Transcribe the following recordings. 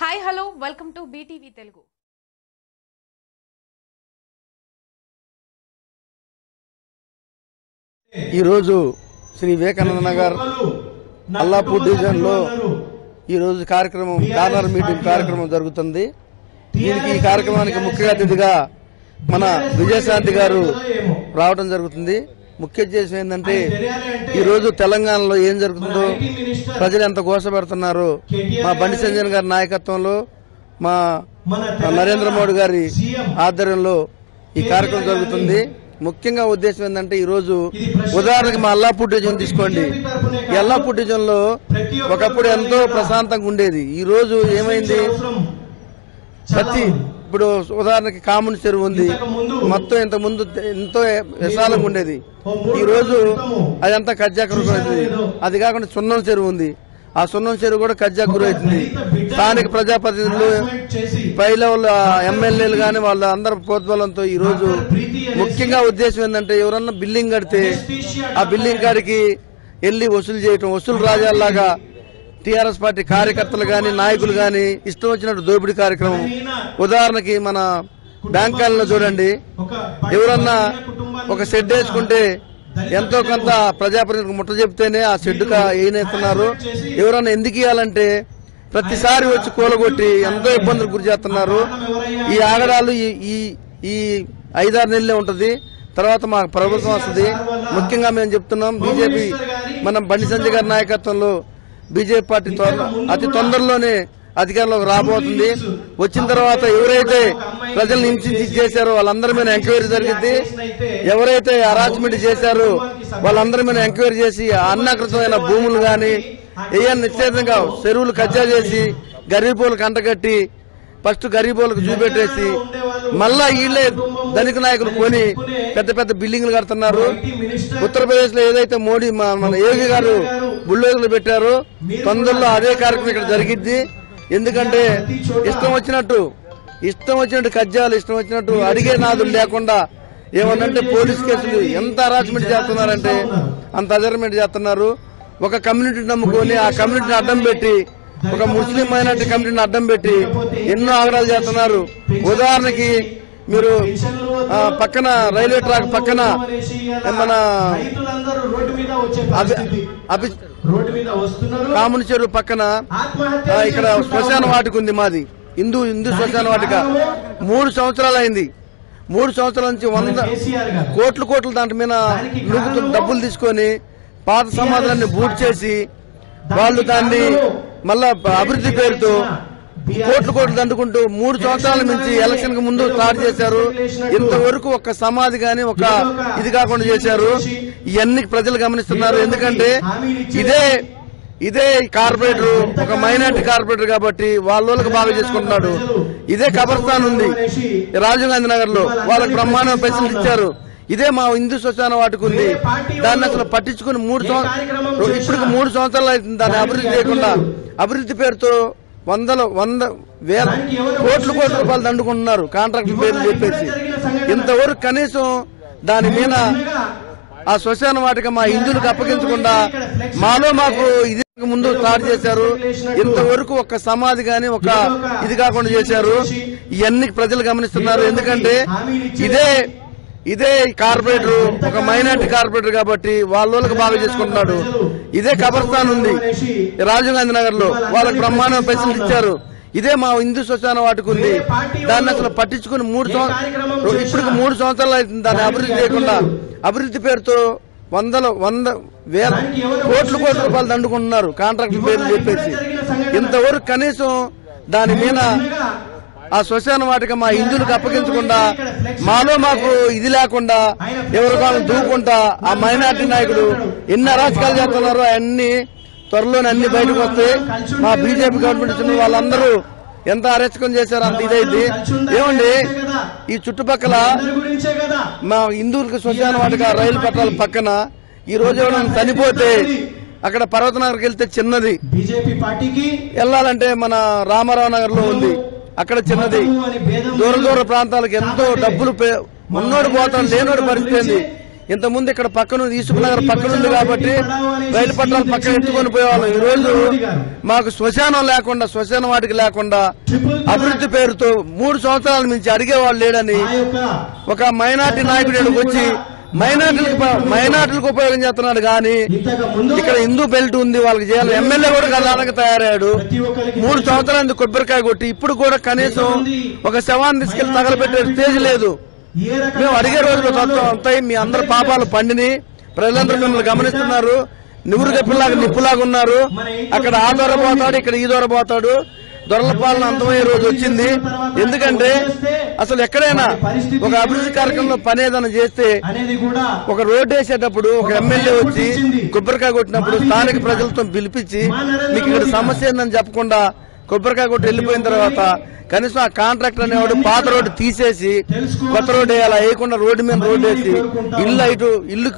Hi hello welcome to BTV Telugu. ఈరోజు శ్రీ వివేకానంద నగర్ అల్లాపూర్ డివిజన్లో ఈరోజు కార్యక్రమం కార్నర్ మీటింగ్ కార్యక్రమం జరుగుతుంది. దీనికి ఈ కార్యక్రమానికి ముఖ్య అతిథిగా మన విజయశాంతి గారు రావడం జరుగుతుంది. ముఖ్య ఉద్దేశం ఏంటంటే ఈరోజు తెలంగాణలో ఏం జరుగుతుందో, ప్రజలు ఎంత గోసపెడుతున్నారు, మా బండి సంజయ్ గారి నాయకత్వంలో, మా నరేంద్ర మోడీ గారి ఆధ్వర్యంలో ఈ కార్యక్రమం జరుగుతుంది. ముఖ్యంగా ఉద్దేశం ఏంటంటే ఈరోజు ఉదాహరణకి మా అల్లాపూర్ డివిజన్ తీసుకోండి. ఈ అల్లాపూర్ డివిజన్ లో ఒకప్పుడు ఎంతో ప్రశాంతంగా ఉండేది. ఈ రోజు ఏమైంది, ఇప్పుడు ఉదాహరణకి కాముని చెరువు ఉంది, మొత్తం ఇంత ముందు ఎంతో విశాలంగా ఉండేది. ఈ రోజు అదంతా కబ్జాకు గురైంది. అది కాకుండా సున్నం చెరువు ఉంది, ఆ సున్నం చెరువు కూడా కబ్జాకు గురైంది. స్థానిక ప్రజాప్రతినిధులు, పై లెవెల్ ఎమ్మెల్యేలు గాని వాళ్ళ అందరి ప్రోద్బలంతో ఈ రోజు ముఖ్యంగా ఉద్దేశం ఏంటంటే ఎవరన్నా బిల్డింగ్ కడితే ఆ బిల్డింగ్ కాడికి వెళ్లి వసూలు చేయటం, వసూలు రాజాల్లాగా టీఆర్ఎస్ పార్టీ కార్యకర్తలు గాని నాయకులు గాని ఇష్టం వచ్చినట్టు దోపిడీ కార్యక్రమం. ఉదాహరణకి మన బ్యాంకాలలో చూడండి, ఎవరన్నా ఒక షెడ్ వేసుకుంటే ఎంతో కొంత ప్రజాప్రతినిధులకు ముట్ట చెప్తేనే ఆ షెడ్డుకు ఏనేస్తున్నారు. ఎవరన్నా ఎందుకు ఇవ్వాలంటే ప్రతిసారి వచ్చి కూలగొట్టి ఎంతో ఇబ్బందులు గురి చేస్తున్నారు. ఈ ఆగడాలు ఈ 5-6 నెలలే ఉంటది, తర్వాత మాకు ప్రభుత్వం వస్తుంది. ముఖ్యంగా మేము చెప్తున్నాం, బీజేపీ మనం బండి సంజయ్ గారి నాయకత్వంలో బీజేపీ పార్టీ అతి తొందరలోనే అధికారంలోకి రాబోతుంది. వచ్చిన తర్వాత ఎవరైతే ప్రజలను హింసించి చేశారో వాళ్ళందరి మీద ఎంక్వైరీ జరిగింది. ఎవరైతే హరాస్మెంట్ చేశారో వాళ్ళందరి మీద ఎంక్వైరీ చేసి అన్నకృతమైన భూములు గాని ఏయన్నా నిశ్చేతంగా చెరువులు కబ్జా చేసి గరీబోలకు అంటగట్టి ఫస్ట్ గరీబోలకు చూపెట్టేసి మళ్ళా వీళ్ళే ధనిక నాయకులు కొని పెద్ద పెద్ద బిల్డింగ్లు కడుతున్నారు. ఉత్తరప్రదేశ్ లో ఏదైతే మోడీ మన యోగి గారు బుల్డోజర్లు పెట్టారో తొందరలో అదే కార్యక్రమం ఇక్కడ జరిగిద్ది. ఎందుకంటే ఇష్టం వచ్చినట్టు కబ్జాలు, ఇష్టం వచ్చినట్టు అడిగే నాదులు లేకుండా ఏమన్నంటే పోలీస్ కేసులు ఎంత హరాస్మెంట్ చేస్తున్నారంటే అంత అజర్మెంట్ చేస్తున్నారు. ఒక కమ్యూనిటీని నమ్ముకొని ఆ కమ్యూనిటీని అడ్డం పెట్టి, ఒక ముస్లిం మైనార్టీ కమిటీని అడ్డం పెట్టి ఎన్నో ఆగడాలు చేస్తున్నారు. ఉదాహరణకి మీరు పక్కన రైల్వే ట్రాక్ పక్కన మన కాముని చెరువు పక్కన ఇక్కడ శ్మశాన వాటిక ఉంది, మాది హిందూ శ్మశాన వాటిక. 3 సంవత్సరాలు అయింది. 3 సంవత్సరాల నుంచి 100 కోట్లు దాంట్ మీద డబ్బులు తీసుకొని పాత సమాధానాన్ని బూట్ చేసి వాళ్ళు దాన్ని మళ్ళా అభివృద్ధి పేరుతో కోట్లు దండుకుంటూ 3 సంవత్సరాల నుంచి ఎలక్షన్ కు ముందు స్టార్ట్ చేశారు. ఇంతవరకు ఒక్క సమాధి గాని ఒక ఇది కాకుండా చేశారు. ఇవన్నీ ప్రజలు గమనిస్తున్నారు. ఎందుకంటే ఇదే కార్పొరేటర్ ఒక మైనార్టీ కార్పొరేటర్ కాబట్టి వాళ్ళకి బాగా చేసుకుంటున్నాడు. ఇదే కబర్స్థాన్ ఉంది రాజీవ్ గాంధీ నగర్ లో, వాళ్ళకి బ్రహ్మాండమైన పైసలు ఇచ్చారు. ఇదే మా హిందూ శ్మశాన వాటిక ఉంది, దాన్ని అసలు పట్టించుకుని 3 సంవత్సరాలు అవుతుంది. దాన్ని అభివృద్ధి చేయకుండా అభివృద్ధి పేరుతో 100 వేల కోట్ల రూపాయలు దండుకుంటున్నారు కాంట్రాక్ట్ పేర్లు చెప్పేసి. ఇంతవరకు కనీసం దాని మీద ఆ శ్మశాన వాటిక మా హిందువులకు అప్పగించకుండా మాకు ఇది ముందు స్టార్ట్ చేశారు. ఇంతవరకు ఒక్క సమాధి గాని ఒక ఇది కాకుండా చేశారు. ఇవన్నీ ప్రజలు గమనిస్తున్నారు. ఎందుకంటే ఇదే కార్పొరేటర్ ఒక మైనార్టీ కార్పొరేటర్ కాబట్టి వాళ్ళకి బాగా చేసుకుంటున్నాడు. ఇదే కబర్స్థాన్ ఉంది రాజీవ్ గాంధీ నగర్ లో, వాళ్ళకి బ్రహ్మాండమైన పైసలు ఇచ్చారు. ఇదే మా హిందూ శ్మశాన వాటిక ఉంది, దాన్ని అసలు పట్టించుకుని 3 సంవత్సరాలు అవుతుంది. దాన్ని అభివృద్ధి చేయకుండా అభివృద్ధి పేరుతో 100 వేల కోట్ల రూపాయలు దండుకుంటున్నారు కాంట్రాక్ట్ పేర్లు చెప్పేసి. ఇంతవరకు కనీసం దాని మీద ఆ శ్మశాన వాటిక మా హిందువులకు అప్పగించకుండా మాకు ఇది లేకుండా ఎవరికాలను దూకుంటా ఆ మైనార్టీ నాయకుడు ఎన్ని అరాచకాలు చేస్తున్నారో అవన్నీ త్వరలోనే అన్ని బయటకు వస్తాయి. మా బీజేపీ గవర్నమెంట్ వాళ్ళందరూ ఎంత అరాచకం చేశారో అంత ఇదైంది. ఏమండి, ఈ చుట్టుపక్కల మా హిందువులకు శ్మశాన వాటిక రైలు పట్టాల పక్కన ఈ రోజు ఎవరైనా చనిపోతే అక్కడ పర్వతనగర్కి వెళ్తే చిన్నది, వెళ్ళాలంటే మన రామారావు నగర్ లో ఉంది, అక్కడ చిన్నది. దూర ప్రాంతాలకు ఎంతో డబ్బులు ఉన్నోడు పోతాడు, లేనోడు పరిస్థితి. ఇంతకుముందు ఇక్కడ పక్కన ఈసుకునగర్ పక్కన ఉంది కాబట్టి రైలు పట్టాలు పక్కన ఎత్తుకొని పోయేవాళ్ళం. ఈ రోజు మాకు శ్మశానం లేకుండా, శ్మశాన వాటికి లేకుండా అభివృద్ధి పేరుతో 3 సంవత్సరాల నుంచి అడిగేవాళ్ళు లేడని ఒక మైనార్టీ నాయకుడు వచ్చి మైనార్టీలకు ఉపయోగం చేస్తున్నాడు. కానీ ఇక్కడ హిందూ బెల్ట్ ఉంది, వాళ్ళకి చేయాలి. ఎమ్మెల్యే కూడా కదానికి తయారయ్యాడు. 3 సంవత్సరాల కొబ్బరికాయ కొట్టి ఇప్పుడు కూడా కనీసం ఒక శవాన్ని తీసుకెళ్లి తగలబెట్టే స్టేజ్ లేదు. మేము అడిగే రోజులు తత్వం అంతాయి. మీ అందరి పాపాలు పండిని, ప్రజలందరూ మిమ్మల్ని గమనిస్తున్నారు. నివురు గప్పిలాగా నిప్పులాగా ఉన్నారు. అక్కడ ఆ దొర పోతాడు, ఇక్కడ ఈ దొర పోతాడు. దొరల పాలన అంతమయ్యే రోజు వచ్చింది. ఎందుకంటే అసలు ఎక్కడైనా ఒక అభివృద్ధి కార్యక్రమంలో పని ఏదైనా చేస్తే ఒక రోడ్డు వేసేటప్పుడు ఒక ఎమ్మెల్యే వచ్చి కొబ్బరికాయ కొట్టినప్పుడు స్థానిక ప్రజలతో పిలిపించి మీకు ఇక్కడ సమస్య ఏందని చెప్పకుండా కొబ్బరికాయ కొట్టి వెళ్ళిపోయిన తర్వాత కనీసం ఆ కాంట్రాక్టర్ అనేవాడు పాత రోడ్డు తీసేసి కొత్త రోడ్డు అలా వేయకుండా రోడ్డు మీద రోడ్డు వేసి ఇల్లు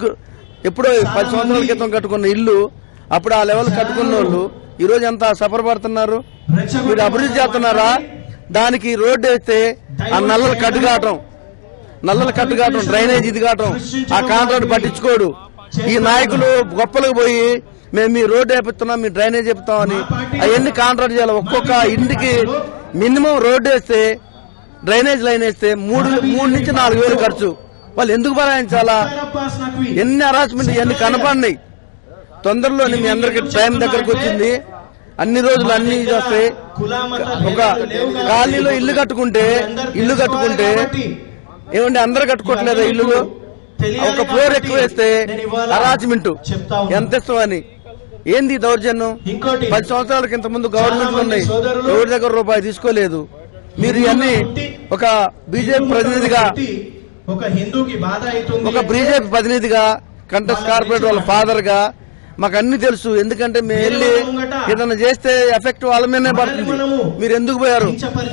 ఎప్పుడో 10 సంవత్సరాల క్రితం కట్టుకున్న ఇల్లు అప్పుడు ఆ లెవెల్ కట్టుకున్న వాళ్ళు ఈ రోజు ఎంత సఫర్ పడుతున్నారు. మీరు అభివృద్ధి చేస్తున్నారా? దానికి రోడ్డు వేస్తే ఆ నల్లలు కట్టుగాటం డ్రైనేజ్ ఇది కావటం ఆ కాంట్రాక్ట్ పట్టించుకోడు. ఈ నాయకులు గొప్పలకు పోయి మేము మీ రోడ్డు వేపిస్తున్నాం, మీ డ్రైనేజ్ చెప్తామని అవన్నీ కాంట్రాక్ట్ చేయాలి. ఒక్కొక్క ఇంటికి మినిమం రోడ్డు వేస్తే, డ్రైనేజ్ లైన్ వేస్తే 3 నుంచి 4 వేలు ఖర్చు. వాళ్ళు ఎందుకు భరాయించాలా? ఎన్ని హరాస్మెంట్ ఇవన్నీ కనపడినాయి. తొందరలోనే మీ అందరికి టైం దగ్గరకు వచ్చింది. అన్ని రోజులు అన్ని చేస్తాయి. ఒక కాలనీలో ఇల్లు కట్టుకుంటే ఏమంటే అందరు కట్టుకోవట్లేదా ఇల్లులు? ఒక ఫ్లోర్ ఎక్కువ వేస్తే హరాస్మెంట్ ఎంత ఇస్తామని. ఏంది దౌర్జన్యం? 10 సంవత్సరాల కింద ముందు గవర్నమెంట్ ఉన్నాయి, ఎవరి దగ్గర రూపాయి తీసుకోలేదు. మీరు ఇవన్నీ ఒక బీజేపీ ప్రతినిధిగా కంటెస్ట్ కార్పొరేట్ వాళ్ళ ఫాదర్ గా మాకు అన్ని తెలుసు. ఎందుకంటే మేము వెళ్ళి ఏదైనా చేస్తే ఎఫెక్ట్ వాళ్ళ మీదనే పడుతుంది. మీరు ఎందుకు పోయారు?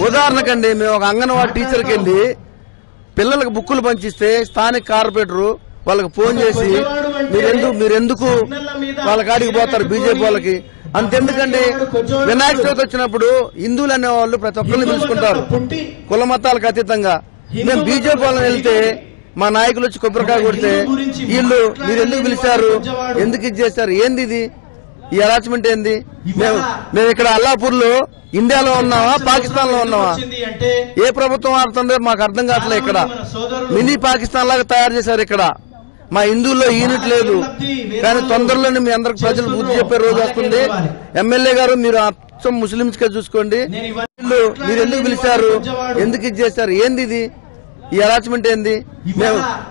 ఉదాహరణకండి, మేము ఒక అంగన్వాడీ టీచర్కి వెళ్ళి పిల్లలకు బుక్కులు పంచిస్తే స్థానిక కార్పొరేటర్ వాళ్ళకి ఫోన్ చేసి మీరెందుకు వాళ్ళ కాడికి పోతారు బీజేపీ వాళ్ళకి అంతెందుకండి. వినాయక చవితి వచ్చినప్పుడు హిందువులు అనేవాళ్ళు ప్రతి ఒక్కరిని పిలుచుకుంటారు కుల మతాలకు అతీతంగా. మేము బీజేపీ వాళ్ళని వెళ్తే మా నాయకులు వచ్చి కొబ్బరికాయ కొడితే వీళ్ళు మీరు ఎందుకు పిలిచారు, ఎందుకు ఇది చేశారు, ఏంది ఇది? ఈ హరాస్మెంట్ ఏంది? మేము ఇక్కడ అల్లాపూర్ లో ఇండియాలో ఉన్నావా, పాకిస్తాన్ లో ఉన్నావా? ఏ ప్రభుత్వం ఆడుతుందో మాకు అర్థం కావట్లేదు. ఇక్కడ మినీ పాకిస్తాన్ లాగా తయారు చేశారు. ఇక్కడ మా హిందువుల్లో యూనిట్ లేదు. కానీ తొందరలోనే మీ అందరికి ప్రజలు బుద్ధి చెప్పే రోజు వస్తుంది. ఎమ్మెల్యే గారు మీరు అచ్చం ముస్లింస్ కే చూసుకోండి. మీరు ఎందుకు పిలిచారు, ఎందుకు ఇది చేశారు, ఏంది ఇది? ఈ హరాస్మెంట్ ఏంది?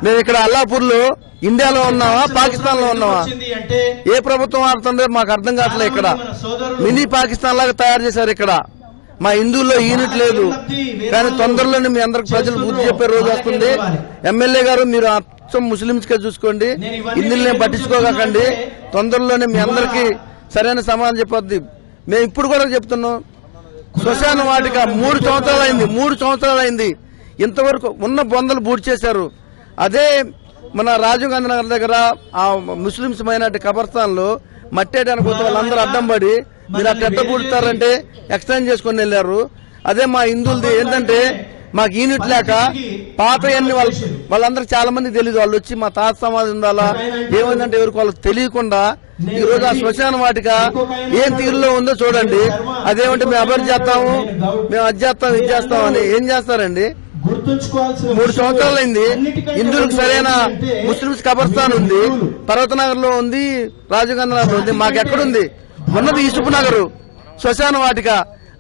మేము ఇక్కడ అల్లాపూర్ లో ఇండియాలో ఉన్నావా, పాకిస్తాన్ లో ఉన్నావా? ఏ ప్రభుత్వం ఆడుతుందో మాకు అర్థం కావట్లేదు. ఇక్కడ మినీ పాకిస్తాన్ లాగా తయారు చేశారు. ఇక్కడ మా హిందువుల్లో యూనిట్ లేదు. కానీ తొందరలోనే మీ అందరికి ప్రజలు బుద్ధి చెప్పే రోజు వస్తుంది. ఎమ్మెల్యే గారు మీరు అచ్చం ముస్లింస్ కే చూసుకోండి, హిందువులనే పట్టించుకోకండి. తొందరలోనే మీ అందరికి సరైన సమాధానం చెప్పొద్ది. మేము ఇప్పుడు కూడా చెప్తున్నాం, శ్మశాన వాటిక 3 సంవత్సరాలు అయింది. ఇంతవరకు ఉన్న బొందలు బూడి చేశారు. అదే మన రాజీవ్ గాంధీ నగర్ దగ్గర ఆ ముస్లింస్ మైనార్టీ కబర్స్థాన్ లో మట్టేయడానికి పోతే వాళ్ళందరూ అడ్డం పడి మీరు అట్లా ఎట్ట పూడుతారంటే ఎక్స్టెండ్ చేసుకుని వెళ్లారు. అదే మా హిందువులది ఏంటంటే మాకు యూనిట్ లేక పాత వాళ్ళందరూ చాలా మంది తెలియదు. వాళ్ళు వచ్చి మా తాత సమాధి ఉండాలా ఏమైందంటే ఎవరికి వాళ్ళకి తెలియకుండా ఈ రోజు ఆ శ్మశాన వాటిక ఏం తీరులో ఉందో చూడండి. అదేమంటే మేము అభివృద్ధి చేస్తాము, మేము అది చేస్తాం, ఇది చేస్తామని ఏం చేస్తారండి? 3 సంవత్సరాలైంది. హిందువులకు సరైన ముస్లింస్ కబర్స్థాన్ ఉంది, పర్వతనగర్ లో ఉంది, రాజీవ్ గాంధీ నగర్ లో ఉంది. మాకెక్కడుంది? ఉన్నది యూసుఫ్ నగర్ శ్మశాన వాటిక.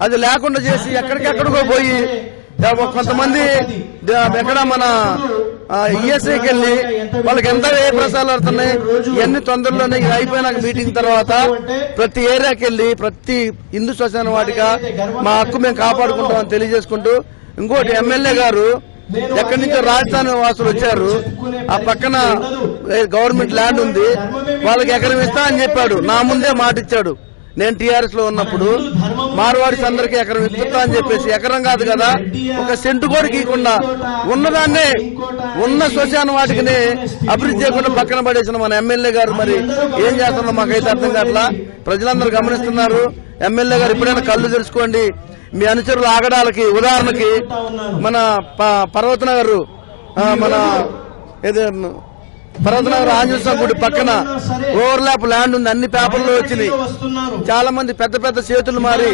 అది లేకుండా చేసి ఎక్కడికెక్కడికో పోయి కొంతమంది ఎక్కడ మన ఈఎస్ఐకి వెళ్ళి వాళ్ళకి ఎంత ఏ ప్రసారాలు పడుతున్నాయి ఇవన్నీ తొందరలోనే అయిపోయినాక మీటింగ్ తర్వాత ప్రతి ఏరియాకి వెళ్ళి ప్రతి హిందూ శ్మశాన వాటిక మా హక్కు మేము కాపాడుకుంటామని తెలియజేసుకుంటూ, ఇంకోటి ఎమ్మెల్యే గారు ఎక్కడి నుంచో రాజధాని వాసులు వచ్చారు. ఆ పక్కన గవర్నమెంట్ ల్యాండ్ ఉంది, వాళ్ళకి ఎకరం ఇస్తా అని చెప్పాడు. నా ముందే మాట ఇచ్చాడు. నేను టీఆర్ఎస్ లో ఉన్నప్పుడు మార్వాడిస్ అందరికీ ఎకరం ఇస్తా అని చెప్పేసి ఎకరం కాదు కదా, ఒక సెంటు కూడా గీయకుండా ఉన్నదాన్నే ఉన్న శ్మశాన వాటికినే అభివృద్ధి చేయకుండా పక్కన పడేసిన మన ఎమ్మెల్యే గారు మరి ఏం చేస్తున్నా మాకైతే అర్థం కావట్లా. ప్రజలందరూ గమనిస్తున్నారు. ఎమ్మెల్యే గారు ఎప్పుడైనా కళ్ళు తెలుసుకోండి. మీ అనుచరుల ఆగడాలకి ఉదాహరణకి మన పర్వతనగర్ మన భరతనగర్ ఆంజనేయ స్వామి గుడి పక్కన ఓవర్లాప్ ల్యాండ్ ఉంది, అన్ని పేపర్లు వచ్చినాయి. చాలా మంది పెద్ద పెద్ద చేతులు మారి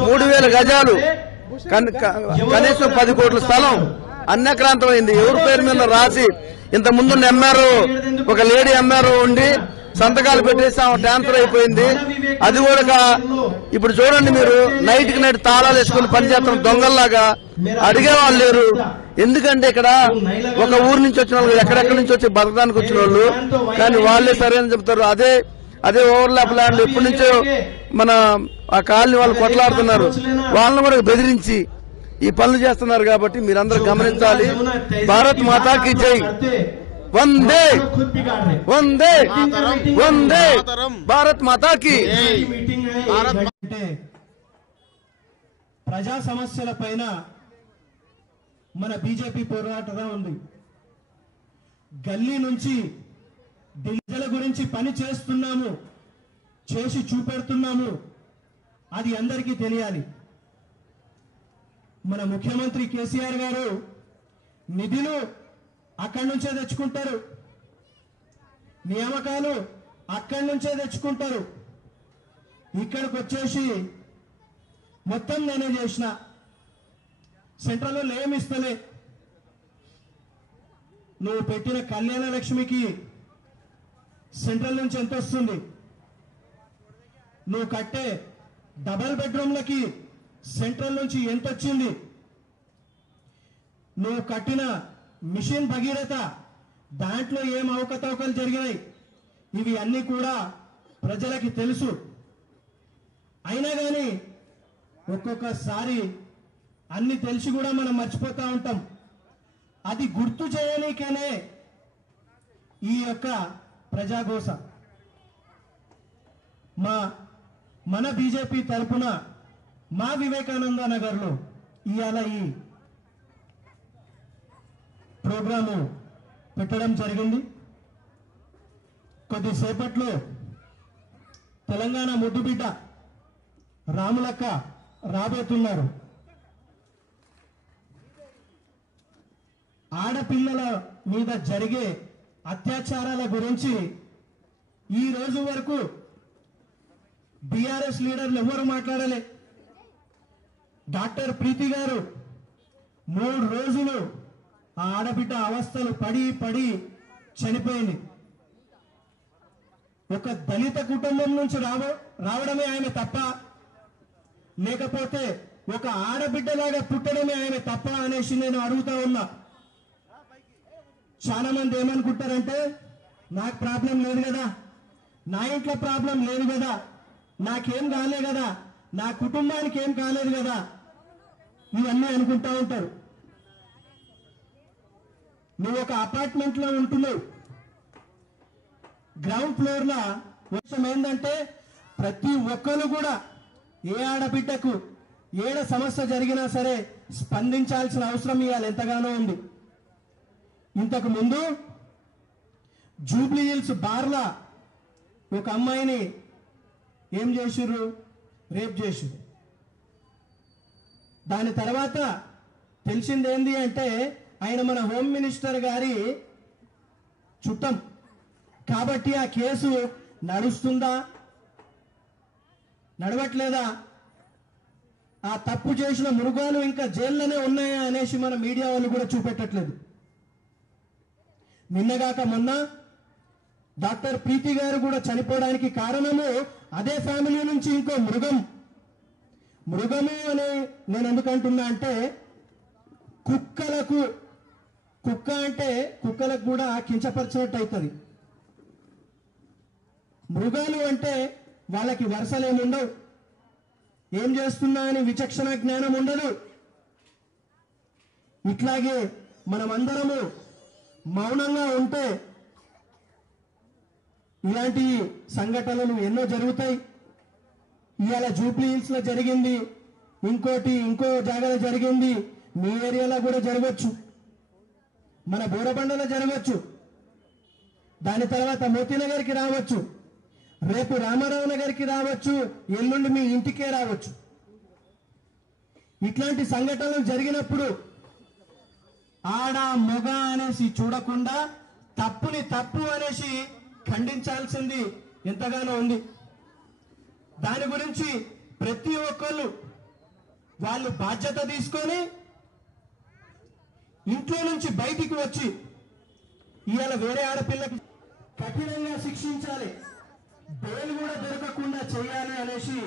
3000 గజాలు కనీసం 10 కోట్ల స్థలం అన్యక్రాంతమైంది. ఎవరి పేరు మీద రాసి ఇంత ముందున్న ఎంఆర్ఓ ఒక లేడీ ఎంఆర్ఓ ఉండి సంతకాలు పెట్టేసి ఆమె ట్రాన్స్ఫర్ అయిపోయింది. అది కూడా ఇప్పుడు చూడండి, మీరు నైట్ కి నైట్ తాళాలు వేసుకుని పనిచేస్తున్న దొంగల్లాగా అడిగేవాళ్ళు లేరు. ఎందుకంటే ఇక్కడ ఒక ఊరు నుంచి వచ్చిన వాళ్ళు, ఎక్కడెక్కడి నుంచి వచ్చి బతకడానికి వచ్చిన వాళ్ళు, కానీ వాళ్ళే సరైన చెప్తారు. అదే ఓవర్లాప్ ల్యాండ్ ఎప్పటి నుంచో మన ఆ కాలనీ వాళ్ళు కొట్లాడుతున్నారు. వాళ్ళని కూడా బెదిరించి ఈ పనులు చేస్తున్నారు. కాబట్టి మీరందరూ గమనించాలి. భారత్ మాతాకి జై, వందే వందే వందే భారత్ మాతాకి. ప్రజా సమస్యల పైన మన బీజేపీ పోరాటం ఉంది. గల్లీ నుంచి ప్రజల గురించి పని చేస్తున్నాము, చేసి చూపెడుతున్నాము. అది అందరికీ తెలియాలి. మన ముఖ్యమంత్రి కేసీఆర్ గారు నిధులు అక్కడి నుంచే తెచ్చుకుంటారు, నియామకాలు అక్కడి నుంచే తెచ్చుకుంటారు. ఇక్కడికి వచ్చేసి మొత్తం నేనే చేసిన, సెంట్రల్లో లేమిస్తలే. నువ్వు పెట్టిన కళ్యాణ లక్ష్మికి సెంట్రల్ నుంచి ఎంత వస్తుంది? నువ్వు కట్టే డబల్ బెడ్రూమ్లకి సెంట్రల్ నుంచి ఎంత వచ్చింది? నువ్వు కట్టిన మిషన్ భగీరథ దాంట్లో ఏం అవకతవకలు జరిగినాయి? ఇవి అన్ని కూడా ప్రజలకి తెలుసు. అయినా కానీ ఒక్కొక్కసారి అన్ని తెలిసి కూడా మనం మర్చిపోతా ఉంటాం. అది గుర్తు చేయడానికనే ఈ యొక్క ప్రజాఘోష. మన బీజేపీ తరఫున మా వివేకానంద నగర్లో ఇవాళ ఈ ప్రోగ్రాము పెట్టడం జరిగింది. కొద్దిసేపట్లో తెలంగాణ ముద్దుబిడ్డ రాములక్క రాబోతున్నారు. ఆడపిల్లల మీద జరిగే అత్యాచారాల గురించి ఈ రోజు వరకు బీఆర్ఎస్ లీడర్లు ఎవరు మాట్లాడలే. డాక్టర్ ప్రీతి గారు 3 రోజులు ఆ ఆడబిడ్డ అవస్థలు పడి పడి చనిపోయింది. ఒక దళిత కుటుంబం నుంచి రావడమే ఆయన తప్ప, లేకపోతే ఒక ఆడబిడ్డలాగా పుట్టడమే ఆయన తప్ప అనేసి నేను అడుగుతా ఉన్నా. చాలా మంది ఏమనుకుంటారంటే, నాకు ప్రాబ్లం లేదు కదా, నా ఇంట్లో ప్రాబ్లం లేదు కదా, నాకేం కాలే కదా, నా కుటుంబానికి ఏం కాలేదు కదా, ఇవన్నీ అనుకుంటా ఉంటారు. నువ్వు ఒక అపార్ట్మెంట్ లో ఉంటున్నావు, గ్రౌండ్ ఫ్లోర్ లో విషయం ఏంటంటే ప్రతి ఒక్కరు కూడా ఏ ఆడబిడ్డకు ఏడ సమస్య జరిగినా సరే స్పందించాల్సిన అవసరం ఇవాళ ఎంతగానో ఉంది. ఇంతకు ముందు జూబ్లీ హిల్స్ బార్లా ఒక అమ్మాయిని ఏం చేసిర్రు? రేప్ చేసిర్రు. దాని తర్వాత తెలిసింది ఏంది అంటే ఆయన మన హోమ్ మినిస్టర్ గారి చుట్టం కాబట్టి ఆ కేసు నడుస్తుందా నడవట్లేదా, ఆ తప్పు చేసిన మృగాలు ఇంకా జైల్లోనే ఉన్నాయా అనేసి మన మీడియా వాళ్ళు కూడా చూపెట్టట్లేదు. నిన్నగాక మొన్న డాక్టర్ ప్రీతి గారు కూడా చనిపోవడానికి కారణము అదే ఫ్యామిలీ నుంచి ఇంకో మృగము అని నేను ఎందుకంటున్నా అంటే, కుక్క అంటే కుక్కలకు కూడా కించపరిచినట్టు అవుతుంది. మృగాలు అంటే వాళ్ళకి వరుసలేముండవు, ఏం చేస్తున్నా అని విచక్షణ జ్ఞానం ఉండదు. ఇట్లాగే మనమందరము మౌనంగా ఉంటే ఇలాంటి సంఘటనలు ఎన్నో జరుగుతాయి. ఇవాళ జూబ్లీ హిల్స్ లో జరిగింది, ఇంకో జాగాలో జరిగింది, మీ ఏరియాలో కూడా జరగచ్చు, మన బోరబండలో జరగచ్చు, దాని తర్వాత మోతీనగర్కి రావచ్చు, రేపు రామారావు నగర్కి రావచ్చు, ఎల్లుండి మీ ఇంటికే రావచ్చు. ఇట్లాంటి సంఘటనలు జరిగినప్పుడు ఆడ మొగ అనేసి చూడకుండా తప్పుని తప్పు అనేసి ఖండించాల్సింది ఎంతగానో ఉంది. దాని గురించి ప్రతి ఒక్కళ్ళు వాళ్ళు బాధ్యత తీసుకొని ఇంట్లో నుంచి బయటికి వచ్చి ఇవాళ వేరే ఆడపిల్లకి కఠినంగా శిక్షించాలి, బెయిల్ కూడా దొరకకుండా చేయాలి అనేసి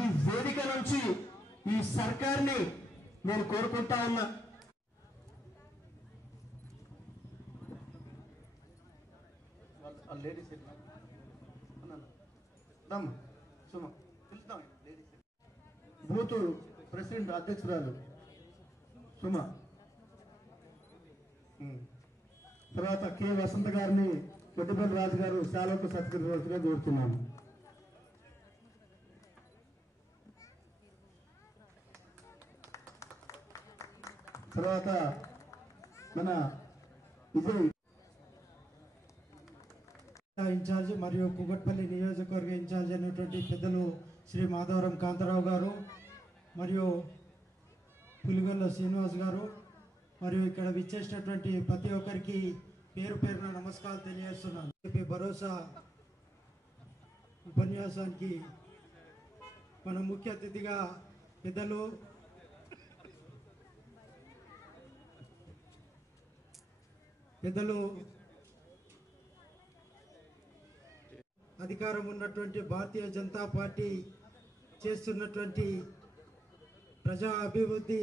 ఈ వేదిక నుంచి ఈ సర్కార్ని నేను కోరుకుంటా ఉన్నా. బూత్ ప్రెసిడెంట్ అధ్యక్షురాలు సుమ, తర్వాత కె వసంత గారిని కొద్దిపల్లి రాజు గారు శాలకు సత్కరించవలసిగా కోరుతున్నాను. తర్వాత మన విజయ్ ఇన్ఛార్జ్ మరియు కుకట్పల్లి నియోజకవర్గ ఇన్ఛార్జ్ అయినటువంటి పెద్దలు శ్రీ మాధవరం కాంతారావు గారు మరియు పులిగొల్ల శ్రీనివాస్ గారు మరియు ఇక్కడ విచ్చేసినటువంటి ప్రతి ఒక్కరికి పేరు పేరున నమస్కారాలు తెలియజేస్తున్నాను. ఏపీ భరోసా ఉపన్యాసానికి మన ముఖ్య అతిథిగా పెద్దలు అధికారం ఉన్నటువంటి భారతీయ జనతా పార్టీ చేస్తున్నటువంటి ప్రజా అభివృద్ధి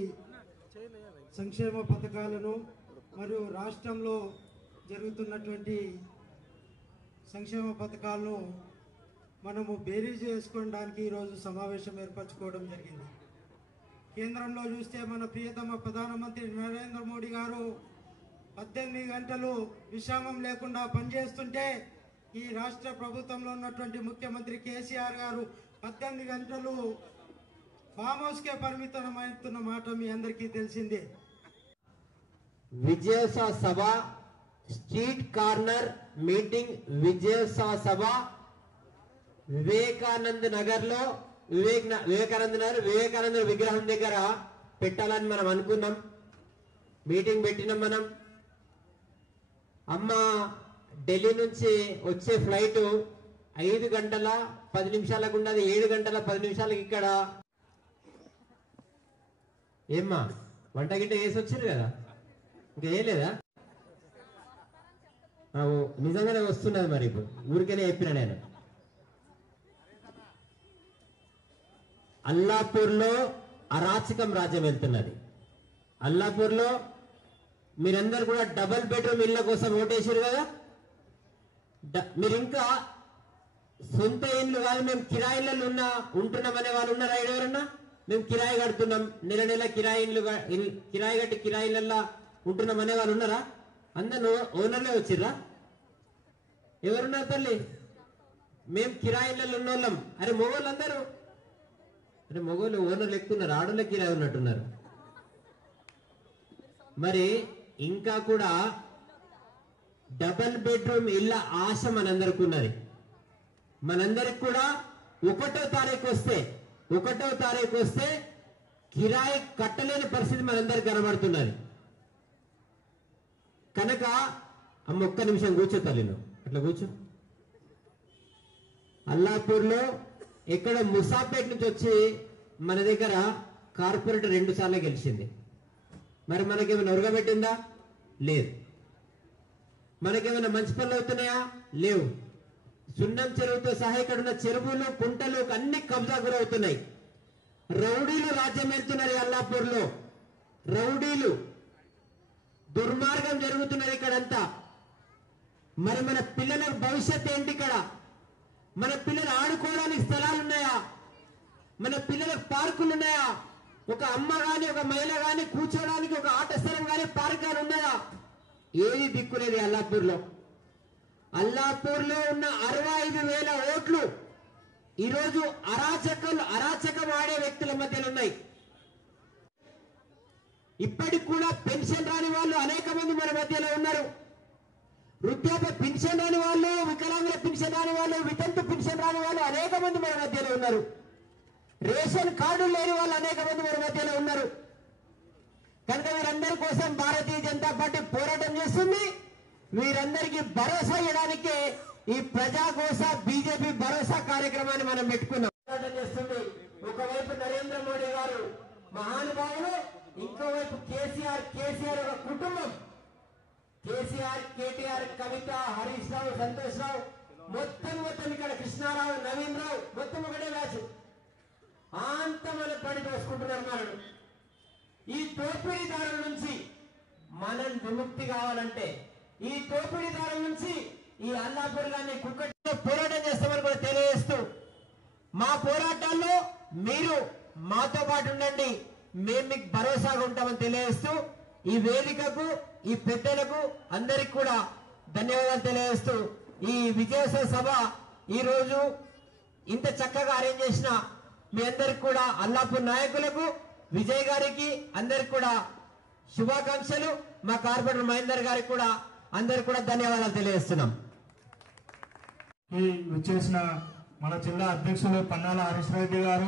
సంక్షేమ పథకాలను మరియు రాష్ట్రంలో జరుగుతున్నటువంటి సంక్షేమ పథకాలను మనము బేరీజు చేసుకోవడానికి ఈరోజు సమావేశం ఏర్పరచుకోవడం జరిగింది. కేంద్రంలో చూస్తే మన ప్రియతమ ప్రధానమంత్రి నరేంద్ర మోడీ గారు 18 గంటలు విశ్రామం లేకుండా పనిచేస్తుంటే ఈ రాష్ట్ర ప్రభుత్వంలో ఉన్నటువంటి ముఖ్యమంత్రి కేసీఆర్ గారు 18 గంటలు ఫామ్ హౌస్కే పరిమితమవుతున్న మాట మీ అందరికీ తెలిసిందే. విజయోత్సవ సభ స్ట్రీట్ కార్నర్ మీటింగ్ విజయోత్సవ సభ వివేకానంద నగర్ లో వివేకానంద విగ్రహం దగ్గర పెట్టాలని మనం అనుకున్నాం. మీటింగ్ పెట్టినాం. మనం అమ్మ ఢిల్లీ నుంచి వచ్చే ఫ్లైట్ 5 గంటల 10 నిమిషాలకు ఉన్నది, 7 గంటల 10 నిమిషాలకు ఇక్కడ. ఏమ్మా వంట గిట్ట వేసి వచ్చారు కదా, ఇంకా వేయలేదా? నిజంగానే వస్తున్నది. మరి ఇప్పుడు ఊరికేనే చెప్పిన నేను. అల్లాపూర్లో అరాచకం రాజ్యం వెళ్తున్నది. అల్లాపూర్లో మీరందరూ కూడా డబుల్ బెడ్రూమ్ ఇళ్ల కోసం ఓటేసారు కదా. మీరు ఇంకా సొంత ఇల్లు కాదు, మేము కిరాయిలలో ఉంటున్నామనే వాళ్ళు ఉన్నారా? ఎవరన్నా మేము కిరాయి కడుతున్నాం, నెల నెల కిరాయి కట్టి కిరాయిలల్లో ఉంటున్నాం అనే వాళ్ళు ఉన్నారా? అందరు ఓనర్లే వచ్చిర్రా? ఎవరున్నారు తల్లి? మేము కిరాయిలలో ఉన్నోళ్ళం. అరే మొగోళ్ళు అందరూ, అరే మొగోళ్ళు ఓనర్లు ఎక్కున్నారు, ఆడోళ్ళ కిరాయి ఉన్నట్టున్నారు. మరి ఇంకా కూడా డబల్ బెడ్రూమ్ ఇళ్ళ ఆశ మనందరికి ఉన్నది. మనందరికి కూడా 1వ తారీఖు వస్తే కిరాయి కట్టలేని పరిస్థితి మనందరికి కనబడుతున్నది. కనుక అమ్మ ఒక్క నిమిషం కూర్చో తల్లి, నువ్వు అట్లా కూర్చో. అల్లాపూర్లో ఎక్కడ ముసాపేట నుంచి వచ్చి మన దగ్గర కార్పొరేటర్ 2 సార్లు గెలిచింది. మరి మనకేమైనా ఉరగబెట్టిందా? లేదు. మనకేమైనా మంచి పనులు అవుతున్నాయా? లేవు. సున్నం చెరువుతో సహా ఇక్కడ ఉన్న చెరువులు, కుంటలు అన్ని కబ్జా గురవుతున్నాయి. రౌడీలు రాజ్యం వెళ్తున్నారు అల్లాపూర్లో. రౌడీలు, దుర్మార్గం జరుగుతున్నది ఇక్కడంతా. మరి మన పిల్లల భవిష్యత్ ఏంటి? ఇక్కడ మన పిల్లలు ఆడుకోవడానికి స్థలాలు ఉన్నాయా? మన పిల్లలకు పార్కులు ఉన్నాయా? ఒక అమ్మ గాని ఒక మహిళ గాని కూర్చోడానికి ఒక ఆట స్థలం గాని పార్క్ గాని ఉన్నాయా? ఏది దిక్కులేదు అల్లాపూర్లో. అల్లాపూర్లో ఉన్న 65,000 ఓట్లు ఈరోజు అరాచకం ఆడే వ్యక్తుల మధ్యలో ఉన్నాయి. ఇప్పటికి కూడా పెన్షన్ రాని వాళ్ళు అనేక మంది మన మధ్యలో ఉన్నారు. వృద్ధాప్య పెన్షన్ రాని వాళ్ళు, వికలాంగుల పెన్షన్ రాని వాళ్ళు, వితంతు పెన్షన్ రాని వాళ్ళు అనేక మంది మన మధ్యలో ఉన్నారు. రేషన్ కార్డులు లేని వాళ్ళు అనేక మంది మన మధ్యలో ఉన్నారు. కనుక వీరందరి కోసం భారతీయ జనతా పార్టీ పోరాటం చేస్తుంది. వీరందరికీ భరోసా ఇవ్వడానికి ఈ ప్రజాకోస బీజేపీ భరోసా కార్యక్రమాన్ని మనం పెట్టుకున్నాం. చేస్తుంది ఒకవైపు నరేంద్ర మోడీ గారు మహానుభావులు, ఇంకోవైపు కేసీఆర్ ఒక కుటుంబం. కేసీఆర్, కేటీఆర్, కవిత, హరీష్ రావు, సంతోష్ రావు, మొత్తం ఇక్కడ కృష్ణారావు, నవీన్ రావు, మొత్తం ఒకటే బ్యాచ్. అంత మన పని దోసుకుంటున్నారు. మనం ఈ దోపిడీదారుల నుంచి మనం విముక్తి కావాలంటే, ఈ దోపిడీదారుల నుంచి ఈ అల్లాపూర్ గారిని కుక్కటితో పోరాటం చేస్తామని కూడా తెలియజేస్తూ, మా పోరాటాల్లో మీరు మాతో పాటు ఉండండి, మేము మీకు భరోసాగా ఉంటామని తెలియజేస్తూ, ఈ వేదికకు, ఈ పెద్దలకు అందరికి కూడా ధన్యవాదాలు తెలియజేస్తూ, ఈ విజయోత్సవ సభ ఈ రోజు ఇంత చక్కగా అరేంజ్ చేసిన మీ అందరికి కూడా, అల్లాపూర్ నాయకులకు, విజయ్ గారికి అందరికి కూడా శుభాకాంక్షలు. మా కార్పొరేటర్ మహేందర్ గారికి కూడా అందరికి కూడా ధన్యవాదాలు తెలియజేస్తున్నాం. ఈ వచ్చేసిన మన జిల్లా అధ్యక్షులు పన్నాల హరీష్ రెడ్డి గారు,